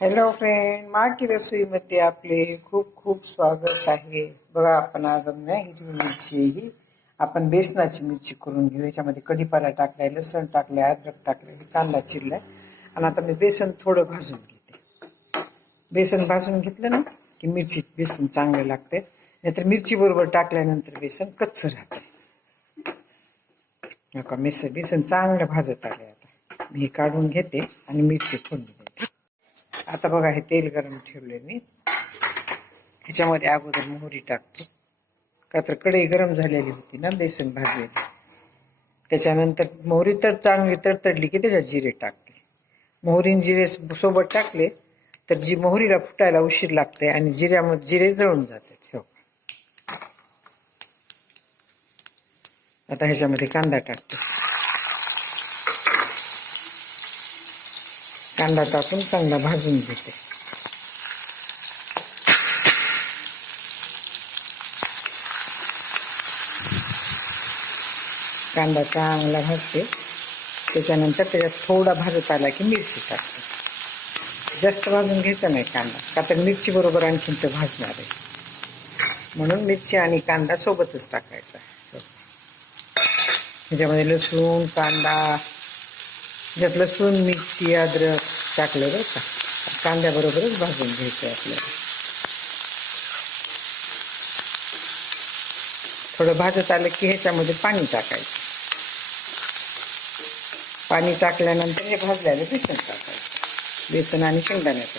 Hello friend माकी रसोईमध्ये आपले खूप खूप स्वागत आहे. बघा आपण आज ना हिरवी मिरची ही आपण बेसनाची मिरची करून घेऊ. याच्यामध्ये कढीपाला टाकलाय लसण टाकलाय अद्रक टाकलाय कांदा चिरलाय. आणि आता मी बेसन थोडं भाजून घेते. बेसन भाजून घेतलं ना की मिरची बेसन चांगलं लागते. नाहीतर मिरची बरोबर टाकल्यानंतर बेसन कच्चं राहते. नका मिस बेसन चांगलं भाजत आले आता. मी हे काढून घेते आणि मिरची फोडून देते. आता बघा हे तेल गरम ठेवले मी. ह्याच्यामध्ये अगोदर मोहरी टाकतो. का तर कढई गरम झालेली होती ना बेसन भाजलेली. त्याच्यानंतर मोहरी तर चांगली तडतडली की त्याच्यात जिरे टाकते. मोहरी जिरे सोबत टाकले तर जी मोहरीला फुटायला उशीर लागते आणि जिऱ्यामध्ये जिरे जळून जाते. ठेव. आता ह्याच्यामध्ये कांदा टाकते. कांदा टाकून चांगला भाजून घेते. कांदा चांगला भाजते. त्याच्यानंतर त्याच्यात थोडा भाजत आला की मिरची टाकते. जास्त भाजून घ्यायचा नाही कांदा. का तर मिरची बरोबर आणखीन ते भाजणार आहे. म्हणून मिरची आणि कांदा सोबतच टाकायचा. त्याच्यामध्ये लसूण कांदा त्याच्यात लसूण मिरची अद्रक टाकलं बरं का. कांद्याबरोबरच भाजून घ्यायचं आपल्याला. थोडं भाजत आलं की ह्याच्यामध्ये पाणी टाकायचं. पाणी टाकल्यानंतर हे भाजल्याने बेसन टाकायचं. बेसन आणि शेंगदाण्याचं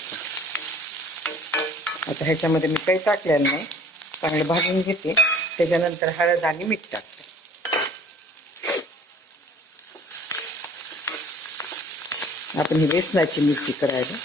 आता ह्याच्यामध्ये मी काही टाकलेलं नाही. चांगलं भाजून घेते. त्याच्यानंतर हळद आणि मीठ टाक आपण ही बेसनाची मिरची करायला.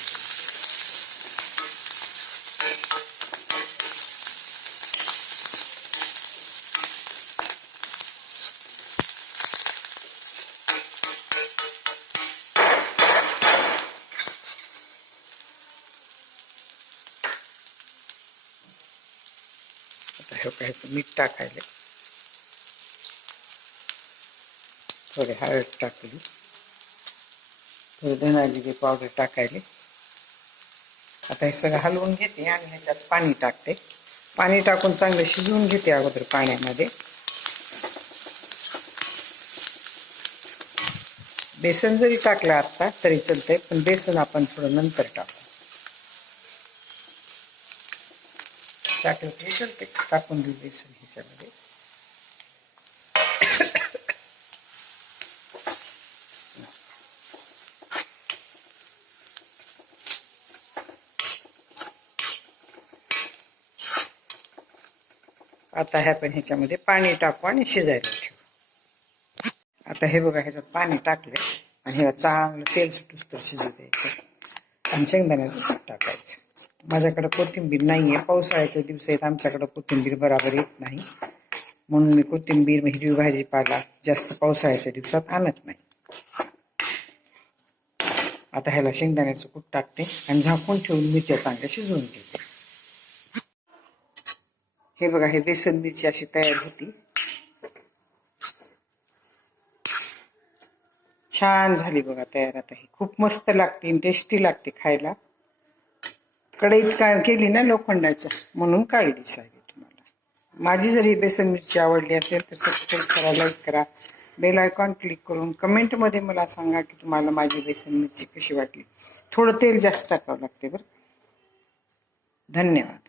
हे काय मीठ टाकायला. थोडे हळद टाकली थोडं पावडर टाकायले. आता हे सगळं हलवून घेते आणि ह्याच्यात पाणी टाकते. पाणी टाकून चांगलं शिजवून घेते अगोदर पाण्यामध्ये. बेसन जरी टाकलं आत्ता तरी चालतंय पण बेसन आपण थोडं नंतर टाकू. टाकलं तरी चालते टाकून देऊ बेसन ह्याच्यामध्ये. आता ह्या पण ह्याच्यामध्ये पाणी टाकू आणि शिजायला ठेवू. आता हे बघा ह्याच्यात पाणी टाकले आणि ह्याला चांगलं तेल सुटूस तर शिजू द्यायचं आणि शेंगदाण्याचं पीठ टाकायचं. माझ्याकडे कोथिंबीर नाही आहे पावसाळ्याच्या दिवस आहेत आमच्याकडं कोथिंबीर बराबर येत नाही. म्हणून मी कोथिंबीर हिरवी भाजीपाला जास्त पावसाळ्याच्या दिवसात आणत नाही. आता ह्याला शेंगदाण्याचं कूट टाकते आणि झाकून ठेवून मिरच्या चांगल्या शिजवून घेते. हे बघा हे बेसन मिरची अशी तयार होती. छान झाली बघा तयार आता ही. खूप मस्त लागते टेस्टी लागते खायला. कढईत काय केली ना लोखंडाच्या म्हणून काळी दिसावी तुम्हाला. माझी जर ही बेसन मिरची आवडली असेल तर सबस्क्राईब करा लाईक करा. बेल आयकॉन क्लिक करून कमेंटमध्ये मला सांगा की तुम्हाला माझी बेसन मिरची कशी वाटली. थोडं तेल जास्त टाकावं लागते बरं. धन्यवाद.